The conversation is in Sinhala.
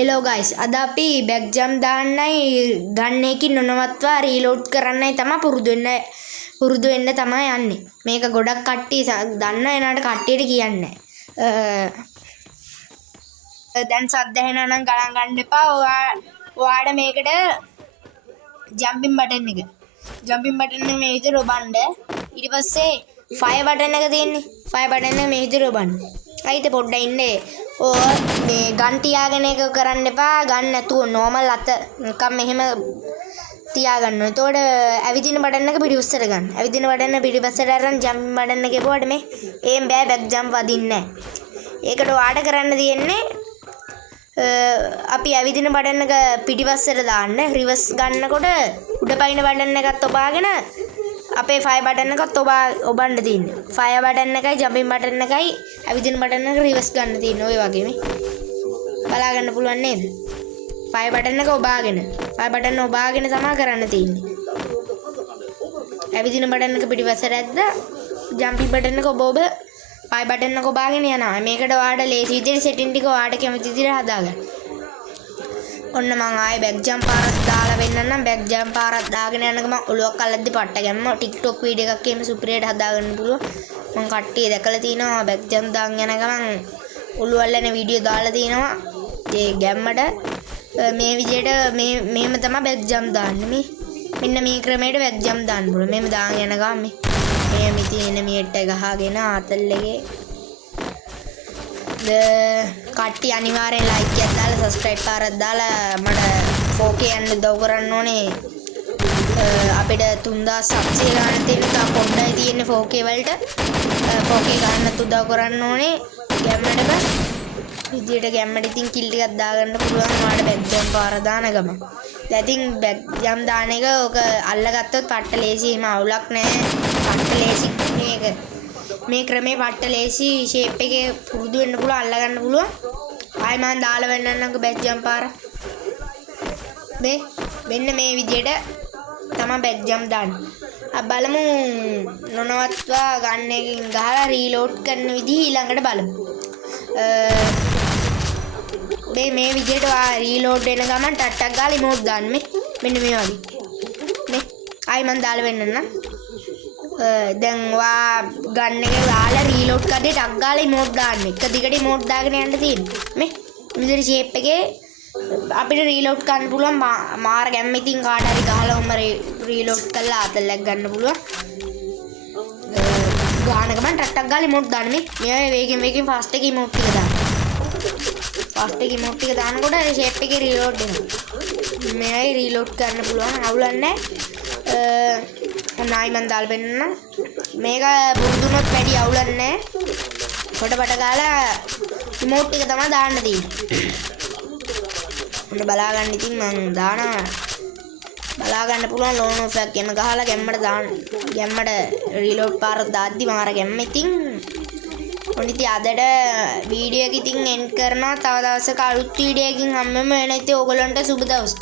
Hello guys, අද අපි back jump දාන්නයි ගන්න එකකින් නොනවත්වා රීලෝඩ් කරන්නයි තමයි පුරුදු වෙන්න තමයි යන්නේ. මේක ගොඩක් කට්ටිය දන්න එනාට කට්ටියට කියන්නේ දැන් සද්ද ඇහෙනවා නම් ගණන් ගන්න එපා. ඔයාට මේකට jumping button එක මේ විදිහට ඔබන්න. ඊට පස්සේ fire button එක තියෙන්නේ. fire button එක මේ විදිහට ඔබන්න. අයිත පොඩ්ඩක් ඉන්නේ. මේ ගන් තියාගෙන එක කරන්න එපා. ගන්න නැතුව normal අත නිකන් මෙහෙම තියාගන්න. එතකොට ඇවිදින බටන් එක පිටිපස්සට ගන්න. ඇවිදින බටන් එක පිටිපස්සට අරන් ජම්පින් බටන් එක එපුවාට මේ ඒම් බෑ බැක් ජම්ප් වදින්නේ නැහැ. ඒකට ඔයාට කරන්න තියෙන්නේ අපි ඇවිදින බටන් එක පිටිපස්සට දාන්න. රිවර්ස් ගන්නකොට උඩ පයින් බටන් එකත් ඔබාගෙන අපේ ෆයර් බටන් එකත් ඔබන්න තියෙන්නේ. ෆයර් බටන් එකයි ජම්පින් බටන් එකයි ඇවිදින බටන් එක රිවර්ස් ගන්න තියෙන්නේ. ඔය වගේ මේ බලා ගන්න පුළුවන් නේද? ෆයර් බටන් එක ඔබාගෙන තමයි කරන්න තියෙන්නේ. ඇවිදින බටන් එක පිටිපස්සට ඇද්දා ජම්පින් බටන් එක ඔබ ෆයර් බටන් එක ඔබාගෙන යනවා. මේකට ඔයාට ලේසි විදිහට සෙටින් ටික ඔයාට කැමති විදිහට හදාගන්න. ඔන්න මං ආයේ බැක් ජම්ප් පාරක් දාලා වෙන්නන්නම්. බැක් ජම්ප් පාරක් දාගෙන යන ගමන් ඔලුවක් අල්ලද්දි පට්ට ගැම්ම TikTok වීඩියෝ එකක් එහෙම සුපිරියට හදාගන්න පුළුවන්. මං කට්ටිය දැකලා තිනවා බැක් ජම්ප් දාන් යන ගමන් ඔලුව අල්ලන වීඩියෝ දාලා තිනවා. ඒ ගැම්මට මේ විදිහට මෙහෙම තමයි බැක් ජම්ප් දාන්නේ. මෙන්න මේ ක්‍රමයට බැක් ජම්ප් දාන්න පුළුවන්. මෙහෙම දාන් යන ගමන් මේ තියෙන මේට් එක ගහගෙන ආතල් එකේ කට්ටිය අනිවාර්යෙන් ලයික් එකක් දාලා සබ්ස්ක්‍රයිබ් පාරක් දාලා මට 4K යන්න උදව් කරන්න ඕනේ. අපිට 3700 ගන්න තියෙන තා පොඩ්ඩයි තියෙන්නේ 4K වලට. 4K ගන්නත් උදව් කරන්න ඕනේ. ගැම්මඩක විදියට ගැම්මඩ ඉතින් කිල් ටිකක් දාගන්න පුළුවන් ඔයාලට බැක් ජම්ප් පාර දාන ගම. දැන් ඉතින් බැක් ජම්ප් දාන එක ඔක අල්ලගත්තොත් පට්ට ලේසි. එහෙම අවුලක් නැහැ. පට්ට ලේසි මේ ක්‍රමේ පට්ට ලේසි ෂේප් එකේ පුරුදු වෙන්න පුළුවන්. අල්ල ගන්න පුළුවන්. ආයි මම දාලා වෙන්නන්නම්ක බැක් ජම්ප් පාර. මෙන්න මේ විදියට තමයි බැක් ජම්ප් දාන්නේ. අපි බලමු නොනවත්වා ගන්න එකකින් ගහලා රීලෝඩ් කරන විදිහ ඊළඟට බලමු. මේ විදියට රීලෝඩ් වෙන ගමන් ටට්ටක් ගාලා ඉමෝට් දාන්න. මෙන්න මේ වගේ. මේ ආයි මම දාලා වෙන්නන්නම්. දැන් වා ගන්න එක දාලා රීලෝඩ් කරද්දී ටක් ගාලා ඉමෝට් දාන්න. එක දිගට ඉමෝට් දාගෙන යන්න තියෙන්නේ. මේ විදිහට ෂේප් එකේ අපිට රීලෝඩ් කරන්න පුළුවන්. මාර ගැම්ම ඉතින් කාට හරි ගහලා ඔම්ම රීලෝඩ් කරලා ආතල්ලක් ගන්න පුළුවන්. ගාන ගමන් ටක් ගාලා ඉමෝට් දාන්න. මේ වේගෙන් ෆාස්ට් එකේ ඉමෝට් ටික දාන්න. ෆාස්ට් එකේ ඉමෝට් ටික දානකොට ෂේප් එකේ රීලෝඩ් වෙනවා. මේයි රීලෝඩ් කරන්න පුළුවන්. අවුලක් නැහැ. ඔන්නයි මන් දාලා පෙන්නන්න. මේක පුරුදුනොත් වැඩි අවුලක් නැහැ. පොඩ ගාලා ඉමෝට් එක තමයි දාන්න තියෙන්නේ. ඔන්න බලා ගන්න ඉතින් මං දානවා. බලා ගන්න පුළුවන් ලෝන් ඔෆ් එකක් එම ගහලා ගැම්මට දාන්න. ගැම්මට රීලෝඩ් පාර දාද්දි මාර ගැම්ම ඉතින් ඔන්න ඉතින් අදට වීඩියෝ එක ඉතින් එන්ඩ් කරනවා. තව දවසක අලුත් වීඩියෝ එකකින් හම්බෙමු. එන ඉතින් ඕගොල්ලන්ට සුබ දවස්.